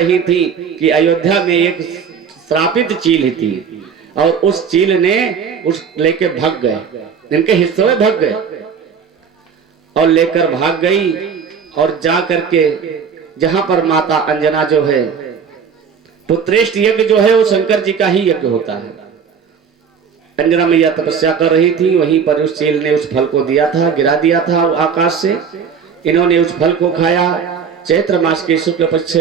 रही थी कि अयोध्या में एक श्रापित चील थी और उस चील ने उस लेके भाग गए, इनके हिस्सों में भाग गए और लेकर भाग गई और जा करके जहां पर माता अंजना जो है, पुत्रेष्ठ यज्ञ जो है वो शंकर जी का ही यज्ञ होता है। अंजना मैया तपस्या कर रही थी, वहीं पर उस चील ने उस फल को दिया था, गिरा दिया था आकाश से। इन्होंने उस फल को खाया। चैत्र मास के शुक्ल पक्ष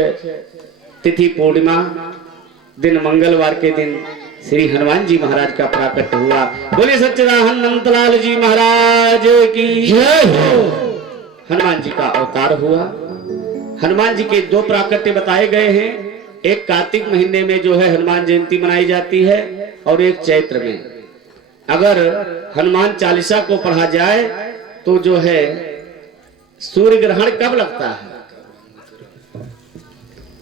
तिथि पूर्णिमा दिन मंगलवार के दिन श्री हनुमान जी महाराज का प्राकट्य हुआ। बोले सच्चिदानंद लाल जी महाराज की जय हो। हनुमान जी का अवतार हुआ। हनुमान जी के दो प्राकट्य बताए गए हैं, एक कार्तिक महीने में जो है हनुमान जयंती मनाई जाती है और एक चैत्र में। अगर हनुमान चालीसा को पढ़ा जाए तो जो है सूर्य ग्रहण कब लगता है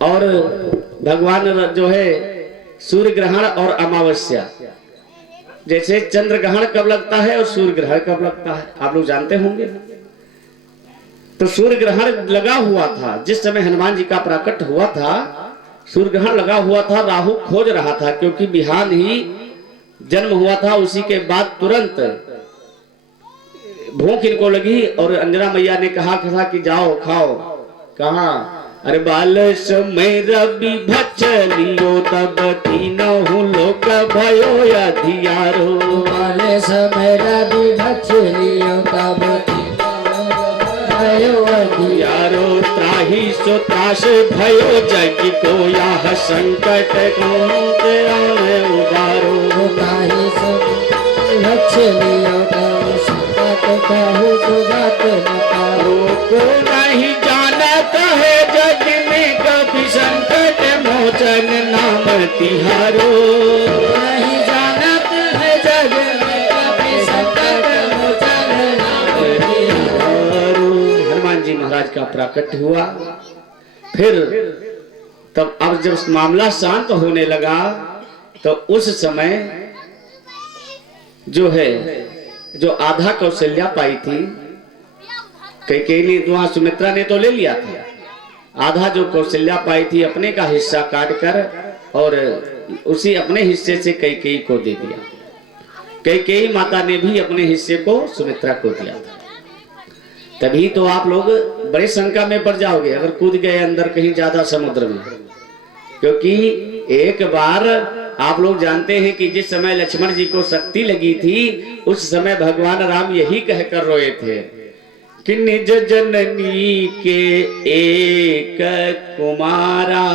और भगवान जो है सूर्य ग्रहण और अमावस्या, जैसे चंद्र ग्रहण कब लगता है और सूर्य ग्रहण कब लगता है आप लोग जानते होंगे। तो सूर्य ग्रहण लगा हुआ था जिस समय हनुमान जी का प्राकट्य हुआ था, सूर्य ग्रहण लगा हुआ था। राहु खोज रहा था क्योंकि बिहान ही जन्म हुआ था, उसी के बाद तुरंत भूख इनको लगी और अंजना मैया ने कहा कि जाओ खाओ। कहा अरे बाल समय रवि भचलियो तब तीनहु लोक भयो अधियारो। बाल समय रवि भचलियो तब भयो अधियारो। त्राहि सो त्रास भयो जग को यह संकट कौन आने उबारो। त्राहि सो भचलियो तब संकट कहु सुजात निकारो। को नहीं जानत है जग में कभी संकट मोचन नाम तिहारो। नहीं जानत है जग में कभी संकट मोचन नाम तिहारो। हनुमान जी महाराज का प्राकट्य हुआ। फिर तब अब जब मामला शांत होने लगा तो उस समय जो है जो आधा कौशल्या पाई थी, कैकेयी ने वहां सुमित्रा ने तो ले लिया था, आधा जो कौशल्या पाई थी अपने का हिस्सा काट कर और उसी अपने हिस्से से कैकेयी को दे दिया। कैकेयी माता ने भी अपने हिस्से को सुमित्रा को दिया था। तभी तो आप लोग बड़े शंका में पड़ जाओगे अगर कूद गए अंदर कहीं ज्यादा समुद्र में, क्योंकि एक बार आप लोग जानते हैं कि जिस समय लक्ष्मण जी को शक्ति लगी थी उस समय भगवान राम यही कहकर रोए थे कि निज जननी के एक कुमारा।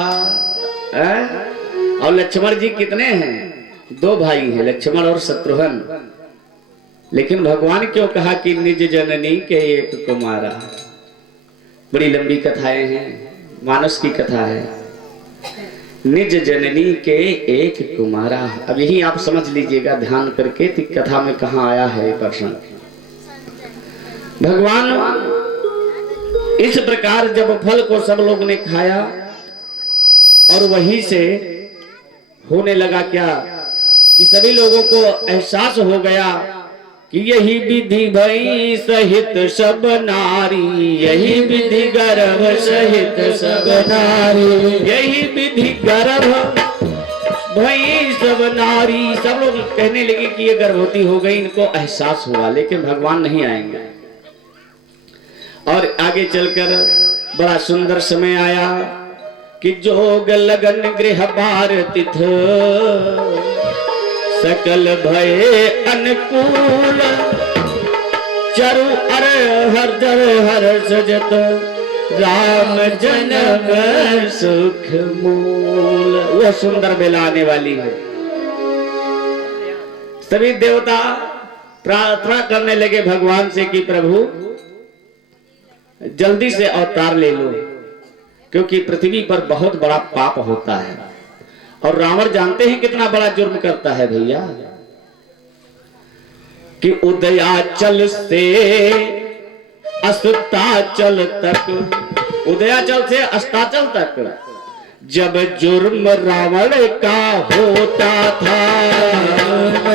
और लक्ष्मण जी कितने हैं? दो भाई हैं, लक्ष्मण और शत्रुघ्न। लेकिन भगवान क्यों कहा कि निज जननी के एक कुमारा? बड़ी लंबी कथाएं हैं, मानस की कथा है। निज जननी के एक कुमारा, अब यही आप समझ लीजिएगा ध्यान करके कि कथा में कहा आया है ये प्रसंग। भगवान इस प्रकार जब फल को सब लोग ने खाया और वहीं से होने लगा क्या कि सभी लोगों को एहसास हो गया कि यही विधि भई सहित सब नारी, यही विधि गर्भ सहित सब नारी, यही विधि गर्भ भई सब नारी। सब लोग कहने लगे कि ये गर्भवती हो गई, इनको एहसास हुआ। लेकिन भगवान नहीं आएंगे और आगे चलकर बड़ा सुंदर समय आया कि जोग लगन गृह बार तिथ सकल भये अनुकूल। चरु अर हर हर्ष जत राम जन्म सुख मूल। वह सुंदर बेला आने वाली है। सभी देवता प्रार्थना करने लगे भगवान से कि प्रभु जल्दी से अवतार ले लो, क्योंकि पृथ्वी पर बहुत बड़ा पाप होता है और रावण जानते हैं कितना बड़ा जुर्म करता है भैया कि उदयाचल से अस्ताचल तक, उदयाचल से अस्ताचल तक जब जुर्म रावण का होता था,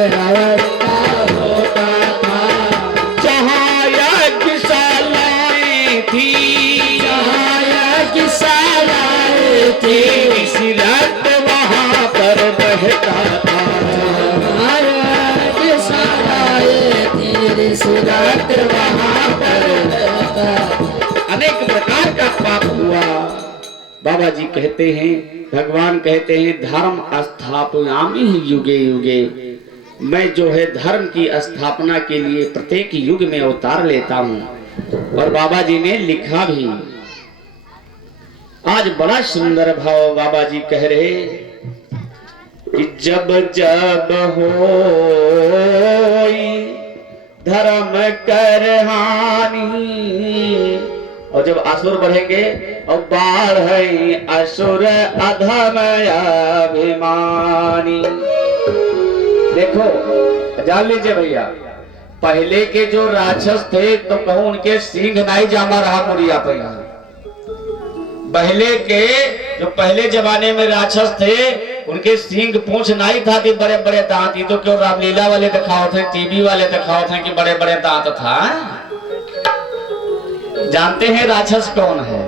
रावण का होता था, जहाँ यज्ञशालाएं थी, जहाँ यज्ञशालाएं थी, बाबा जी कहते हैं, भगवान कहते हैं, धर्म स्थापयामि युगे युगे, मैं जो है धर्म की स्थापना के लिए प्रत्येक युग में अवतार लेता हूँ। और बाबा जी ने लिखा भी, आज बड़ा सुंदर भाव बाबा जी कह रहे कि जब जब हो धर्म कर हानि, और जब असुर बढ़ेंगे और बाढ़ है असुर अधम अभिमानी। देखो जान लीजिए भैया, पहले के जो राक्षस थे तो कहूं उनके सिंह नहीं जामा रहा मुड़िया पे। पहले के जो पहले जमाने में राक्षस थे उनके सिंह पूंछ नहीं था कि बड़े बड़े दांत। ये तो क्यों रामलीला वाले दिखाओ थे, टीवी वाले दिखाओ थे कि बड़े बड़े दांत था। जानते हैं राक्षस कौन है?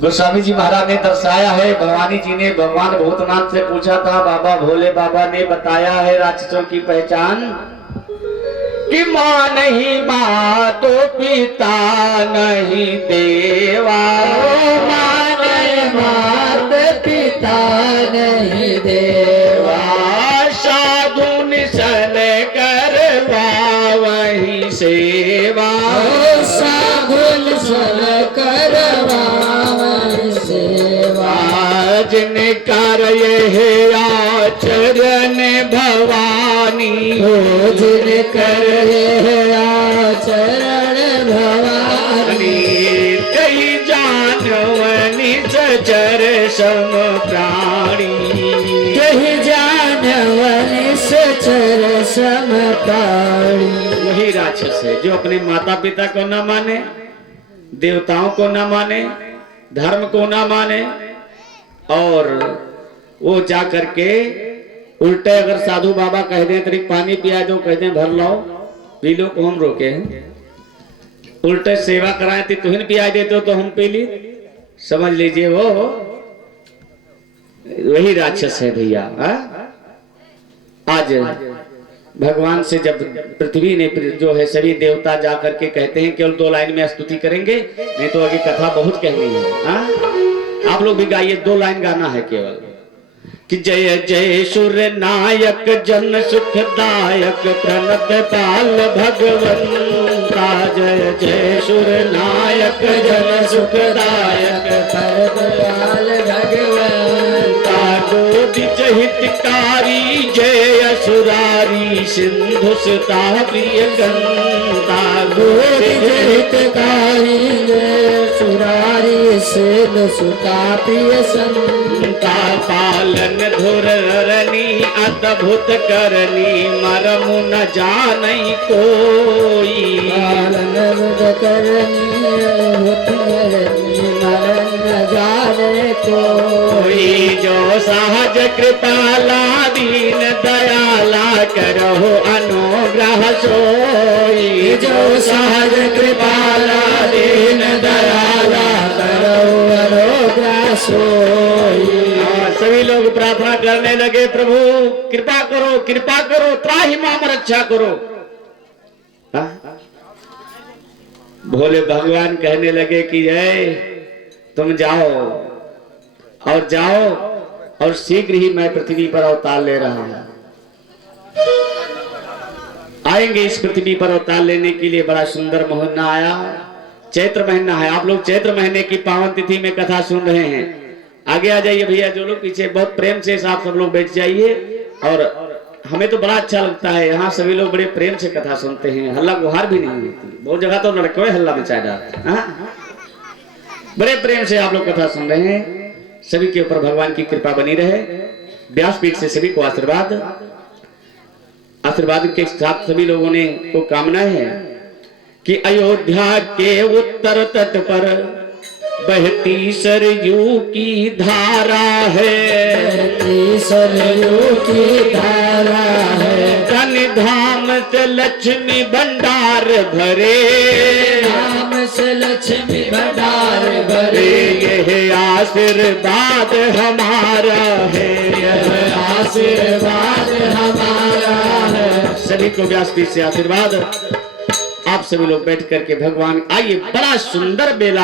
गोस्वामी जी महाराज ने दर्शाया है, भवानी जी ने भगवान भूतनाथ से पूछा था, बाबा भोले बाबा ने बताया है राक्षसों की पहचान कि माँ नहीं मातो पिता नहीं देवा, माँ नहीं मात पिता नहीं देवा, साधु निशन करवा वही सेवा, साधु निशन करवा वही सेवा, जिनकर ये आचरण भवानी, जिनकर आचरण भवानी, कई जानवनि सचर सम प्राणी, कही जानवनि सचर सम प्राणी। वही राक्षस है जो अपने माता पिता को न माने, देवताओं को न माने, धर्म को न माने, और वो जा करके उल्टे अगर साधु बाबा कह दें तो पानी पिया दो, कहते हैं भर लाओ पी लो, को हम रोके हैं। उल्टे सेवा कराए थे तुहिन पिया देते हो तो हम पी ली। समझ लीजिए वो वही राक्षस है भैया। आज भगवान से जब पृथ्वी ने जो है सभी देवता जा करके कहते हैं केवल 2 लाइन में स्तुति करेंगे, नहीं तो आगे कथा बहुत कहनी है। आप लोग भी गाइए, 2 लाइन गाना है केवल कि जय जय सुर नायक जन सुखदायक प्रणत पाल भगवंता, जय जय सुर नायक जन सुखदायक प्रणत पाल भगवंता, गोदिच हितकारी जय असुरारी सिंधु सुता प्रिय गंता, गोदिच हितकारी जय सुरारी सिंधु सुता प्रिय संता, पालन धुररनी अद्भुत करनी मरमु न जानई कोई, पालन करनी अद्भुत करनी मरम न जाने कोई, जो सहज कृपाला दीन दयाला करहो अनुग्रह सोई, जो सहज कृपाला दीन दयाला करहो अनुग्रह सोई। सभी लोग प्रार्थना करने लगे, प्रभु कृपा करो, कृपा करो, त्राहि माम रक्षा करो। भोले भगवान कहने लगे कि जय तुम जाओ और जाओ और शीघ्र ही मैं पृथ्वी पर अवतार ले रहा हूं। आएंगे इस पृथ्वी पर अवतार लेने के लिए। बड़ा सुंदर महीना आया, चैत्र महीना है। आप लोग चैत्र महीने की पावन तिथि में कथा सुन रहे हैं। आगे आ जाइए भैया, जो लोग पीछे बहुत प्रेम से आप सब लोग बैठ जाइए। और हमें तो बड़ा अच्छा लगता है, यहाँ सभी लोग बड़े प्रेम से कथा सुनते हैं, हल्ला गुहार भी नहीं होती। बहुत जगह तो लड़के हल्ला मचा डालते हैं। बड़े प्रेम से आप लोग कथा सुन रहे हैं। सभी के ऊपर भगवान की कृपा बनी रहे। व्यासपीठ से सभी को आशीर्वाद, आशीर्वाद के साथ सभी लोगों ने को कामना है कि अयोध्या के उत्तर तट पर बहती सरयू की धारा है, सरयू की धारा है, धन धाम से लक्ष्मी भंडार भरे, धाम से लक्ष्मी भंडार भरे, यह आशीर्वाद हमारा है, यह आशीर्वाद हमारा है। सभी को व्यासपीठ से आशीर्वाद। आप सभी लोग बैठ करके भगवान, आइए बड़ा सुंदर बेला